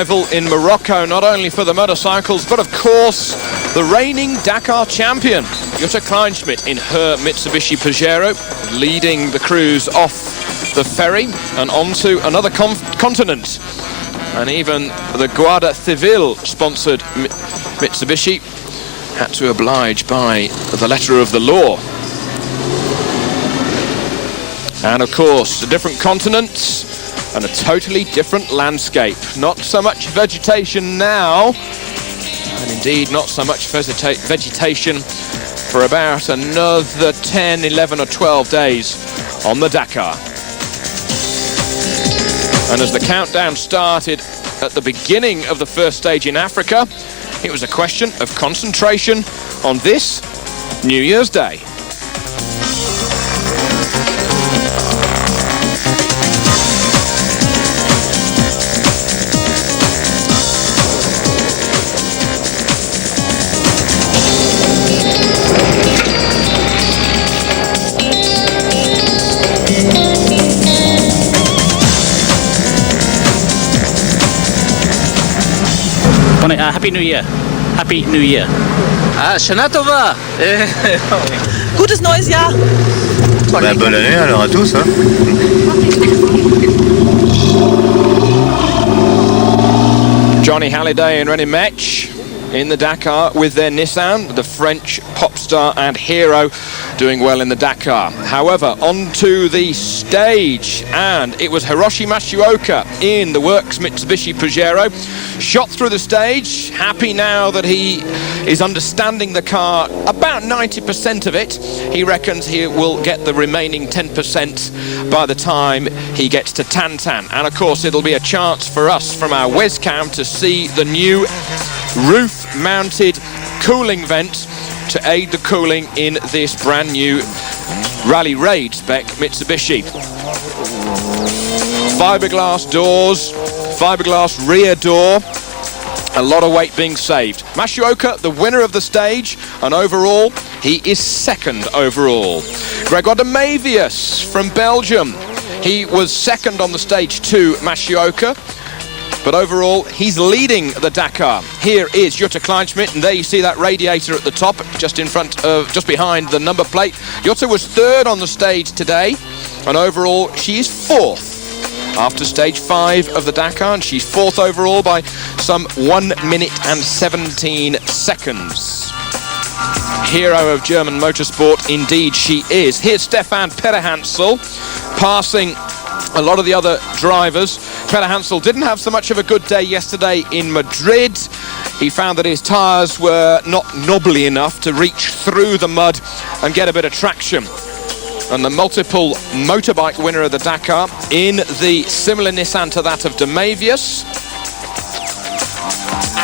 arrival in Morocco, not only for the motorcycles, but of course, the reigning Dakar champion, Jutta Kleinschmidt, in her Mitsubishi Pajero, leading the cruise off the ferry and onto another continent. And even the Guardia Civil sponsored Mitsubishi had to oblige by the letter of the law. And of course, the different continents and a totally different landscape. Not so much vegetation now, and indeed not so much vegetation for about another 10, 11 or 12 days on the Dakar. And as the countdown started at the beginning of the first stage in Africa, it was a question of concentration on this New Year's Day. Happy New Year. Happy New Year. Shana Tova. Gutes neues Jahr. Bonne année alors à tous. Hein. Johnny Halliday and René Metsch in the Dakar with their Nissan, the French pop star and hero doing well in the Dakar. However, onto the stage, and it was Hiroshi Matsuoka in the Works Mitsubishi Pajero. Shot through the stage, happy now that he is understanding the car, about 90% of it. He reckons he will get the remaining 10% by the time he gets to Tantan. And of course, it'll be a chance for us from our Wescam to see the new roof-mounted cooling vent to aid the cooling in this brand new Rally Raid spec Mitsubishi. Fiberglass doors, fiberglass rear door, a lot of weight being saved. Matsuoka, the winner of the stage, and overall, he is second overall. Gregor de Mavius from Belgium, he was second on the stage to Matsuoka, but overall, he's leading the Dakar. Here is Jutta Kleinschmidt, and there you see that radiator at the top, just behind the number plate. Jutta was third on the stage today, and overall, she is fourth after stage 5 of the Dakar, and she's fourth overall by some 1 minute and 17 seconds. Hero of German motorsport, indeed she is. Here's Stefan Perhansel passing a lot of the other drivers. Perhansel didn't have so much of a good day yesterday in Madrid. He found that his tyres were not knobbly enough to reach through the mud and get a bit of traction. And the multiple motorbike winner of the Dakar in the similar Nissan to that of de Mavius.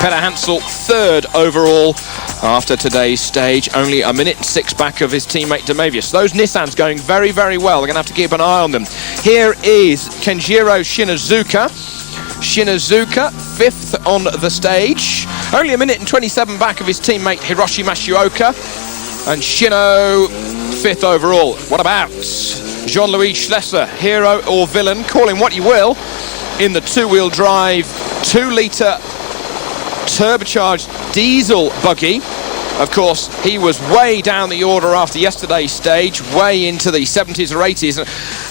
Perhansel third overall after today's stage, only 1 minute and 6 back of his teammate de Mavius. Those Nissans going very, very well. They're going to have to keep an eye on them. Here is Kenjiro Shinazuka. Shinazuka, fifth on the stage. Only 1 minute and 27 back of his teammate Hiroshi Matsuoka. And Shino, fifth overall. What about Jean-Louis Schlesser, hero or villain, call him what you will, in the two-wheel drive, 2-litre turbocharged diesel buggy. Of course, he was way down the order after yesterday's stage, way into the 70s or 80s,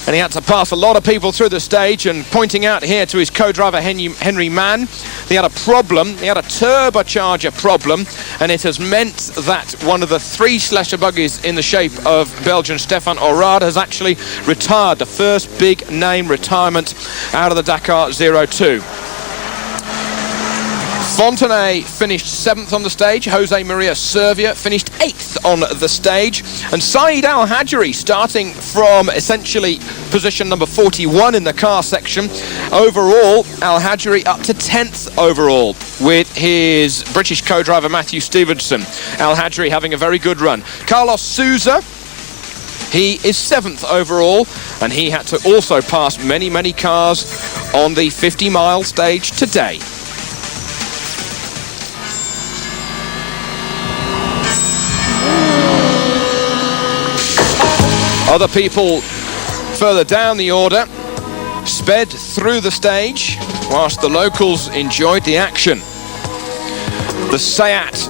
and he had to pass a lot of people through the stage. And pointing out here to his co-driver Henry Mann, he had a problem, he had a turbocharger problem, and it has meant that one of the 3 Schlesser buggies in the shape of Belgian Stefan Orad has actually retired, the first big name retirement out of the Dakar 02. Fontenay finished 7th on the stage. Jose Maria Servia finished 8th on the stage. And Saeed Al Hajri, starting from essentially position number 41 in the car section. Overall, Al Hajri up to 10th overall with his British co-driver Matthew Stevenson. Al Hajri having a very good run. Carlos Souza, he is 7th overall, and he had to also pass many, many cars on the 50-mile stage today. Other people further down the order, sped through the stage whilst the locals enjoyed the action. The Seat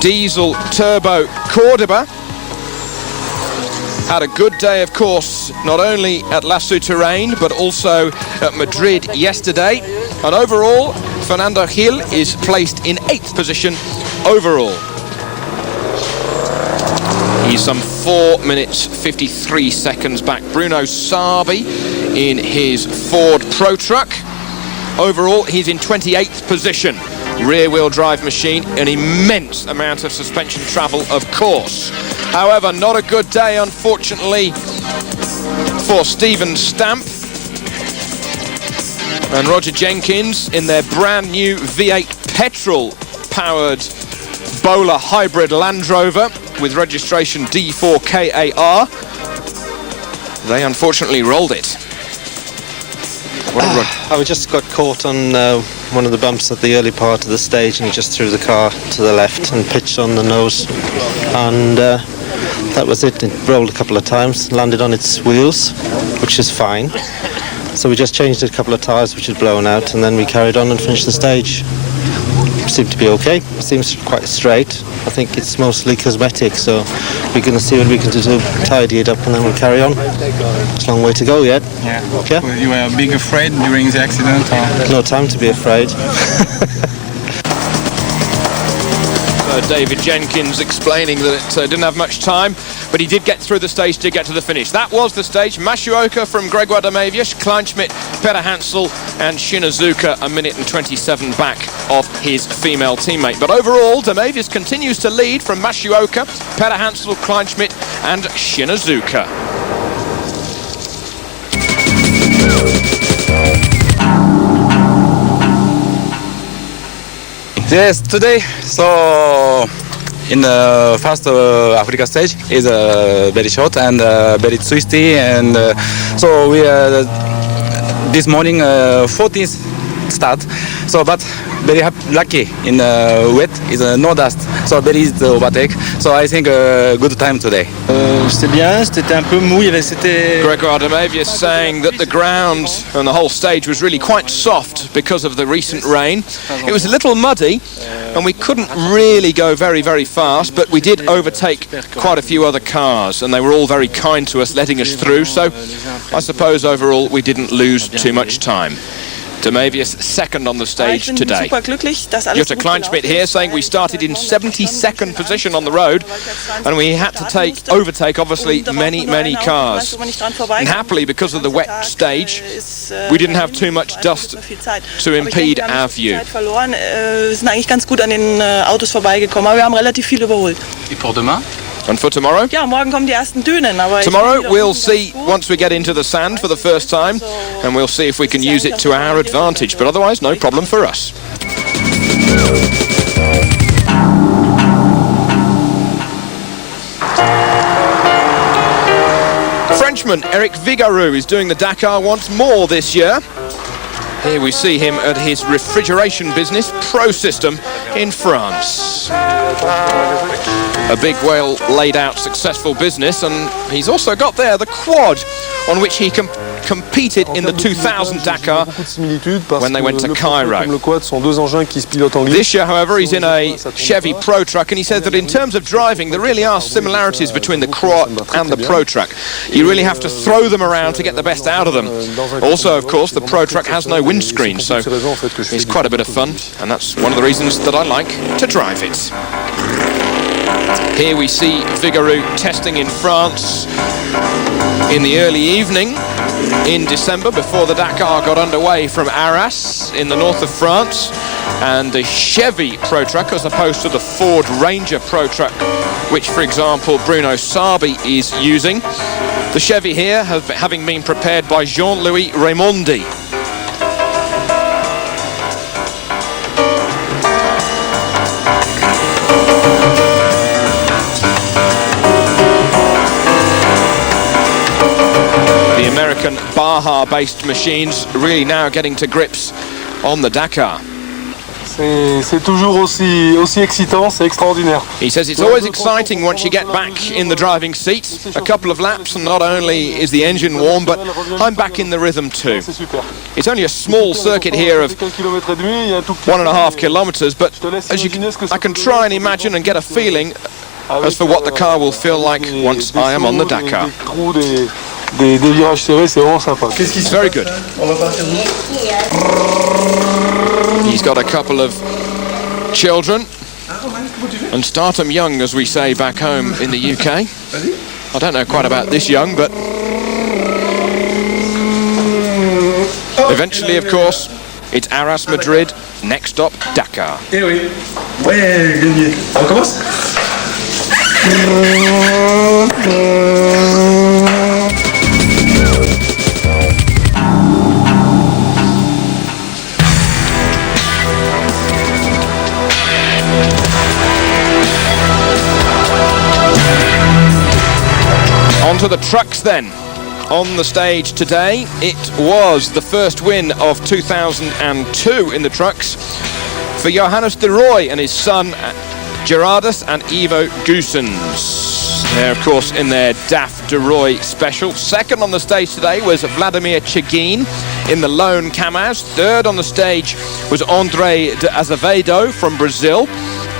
Diesel Turbo Cordoba had a good day, of course, not only at La Souterraine but also at Madrid yesterday. And overall, Fernando Gil is placed in 8th position overall. He's some 4 minutes 53 seconds back. Bruno Sarbi in his Ford Pro Truck. Overall, he's in 28th position. Rear-wheel drive machine, an immense amount of suspension travel, of course. However, not a good day, unfortunately, for Stephen Stamp and Roger Jenkins in their brand new V8 petrol-powered Bowler hybrid Land Rover with registration D4KAR. They unfortunately rolled it. I just got caught on one of the bumps at the early part of the stage and just threw the car to the left and pitched on the nose. And that was it. It rolled a couple of times, landed on its wheels, which is fine. So we just changed a couple of tyres which had blown out, and then we carried on and finished the stage. Seemed to be okay. Seems quite straight. I think it's mostly cosmetic, so we're going to see what we can do to tidy it up, and then we'll carry on. It's a long way to go yet. Yeah. Well, you were big afraid during the accident? Or? No time to be afraid. David Jenkins explaining that it didn't have much time, but he did get through the stage to get to the finish. That was the stage. Masuoka from Gregoire Demavius, Kleinschmidt, Peter Hansel and Shinazuka a minute and 27 back of his female teammate. But overall, Demavius continues to lead from Masuoka, Peter Hansel, Kleinschmidt and Shinazuka. Yes, today, so in the first Africa stage is very short and very twisty, and so we this morning 14th start, so but very lucky in wet is no dust, so very easy to overtake, so I think good time today. C'était bien, c'était un peu mou, c'était... Gregoire Demavius saying that the ground and the whole stage was really quite soft because of the recent rain. It was a little muddy and we couldn't really go very, very fast, but we did overtake quite a few other cars and they were all very kind to us, letting us through, so I suppose overall we didn't lose too much time. Demavius second on the stage today. Jutta Kleinschmidt here saying we started in 72nd position on the road and we had to overtake obviously many cars. And happily, because of the wet stage, we didn't have too much dust to impede our view. And for tomorrow? Tomorrow we'll see, once we get into the sand for the first time, and we'll see if we can use it to our advantage, but otherwise no problem for us. Frenchman Eric Vigarou is doing the Dakar once more this year. Here we see him at his refrigeration business, Pro System, in France. A big, well laid out, successful business, and he's also got there the quad on which he competed in the 2000 Dakar when they went to Cairo. This year, however, he's in a Chevy Pro Truck, and he said that in terms of driving, there really are similarities between the quad and the Pro Truck. You really have to throw them around to get the best out of them. Also, of course, the Pro Truck has no windscreen, so it's quite a bit of fun, and that's one of the reasons that I like to drive it. Here we see Vigarou testing in France in the early evening in December before the Dakar got underway from Arras in the north of France, and the Chevy Pro Truck as opposed to the Ford Ranger Pro Truck, which, for example, Bruno Sarbi is using. The Chevy here having been prepared by Jean-Louis Raimondi. Baja-based machines really now getting to grips on the Dakar. C'est toujours aussi excitant, c'est extraordinaire. He says it's always exciting once you get back in the driving seat. A couple of laps and not only is the engine warm, but I'm back in the rhythm too. C'est super. It's only a small circuit here of 1.5 kilometres, but as I can try and imagine and get a feeling as for what the car will feel like once I am on the Dakar. Des virages serrés, c'est vraiment sympa. It's very good. He's got a couple of children and start them young, as we say back home in the UK. I don't know quite about this young, but eventually, of course, it's Arras, Madrid, next stop, Dakar. Eh oui. Ouais, gagné. On commence? On to the trucks then. On the stage today, it was the first win of 2002 in the trucks for Johannes de Rooij and his son Gerardus and Ivo Goossens. They're, of course, in their DAF de Rooij special. Second on the stage today was Vladimir Chigin in the lone Kamaz. Third on the stage was André de Azevedo from Brazil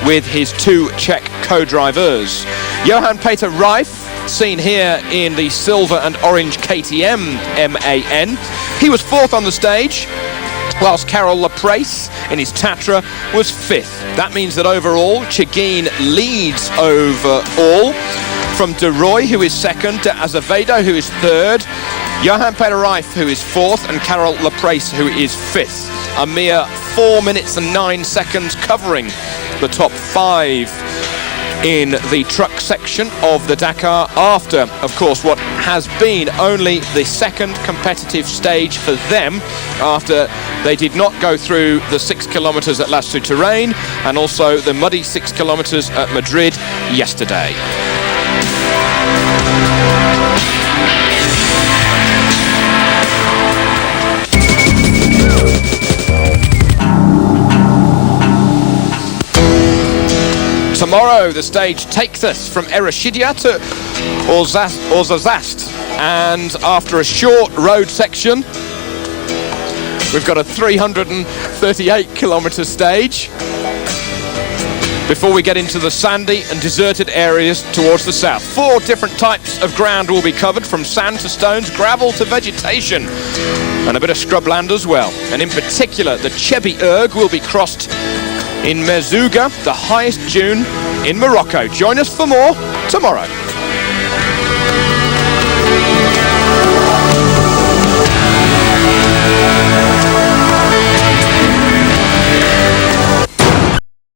with his two Czech co-drivers. Johan Peter Reif, seen here in the silver and orange KTM MAN. He was fourth on the stage, whilst Carol Laprace in his Tatra was fifth. That means that overall, Chigin leads overall from de Rooij, who is second, to Azevedo, who is third, Johan Peter Reif, who is fourth, and Carol Laprace, who is fifth. A mere 4 minutes and 9 seconds covering the top five in the truck section of the Dakar, after, of course, what has been only the second competitive stage for them, after they did not go through the 6 kilometres at La Souterraine and also the muddy 6 kilometres at Madrid yesterday. Tomorrow, the stage takes us from Ereshkigal to Orzazast, and after a short road section, we've got a 338 kilometre stage before we get into the sandy and deserted areas towards the south. 4 different types of ground will be covered, from sand to stones, gravel to vegetation, and a bit of scrubland as well. And in particular, the Chebi Erg will be crossed in Merzouga, the highest dune in Morocco. Join us for more tomorrow.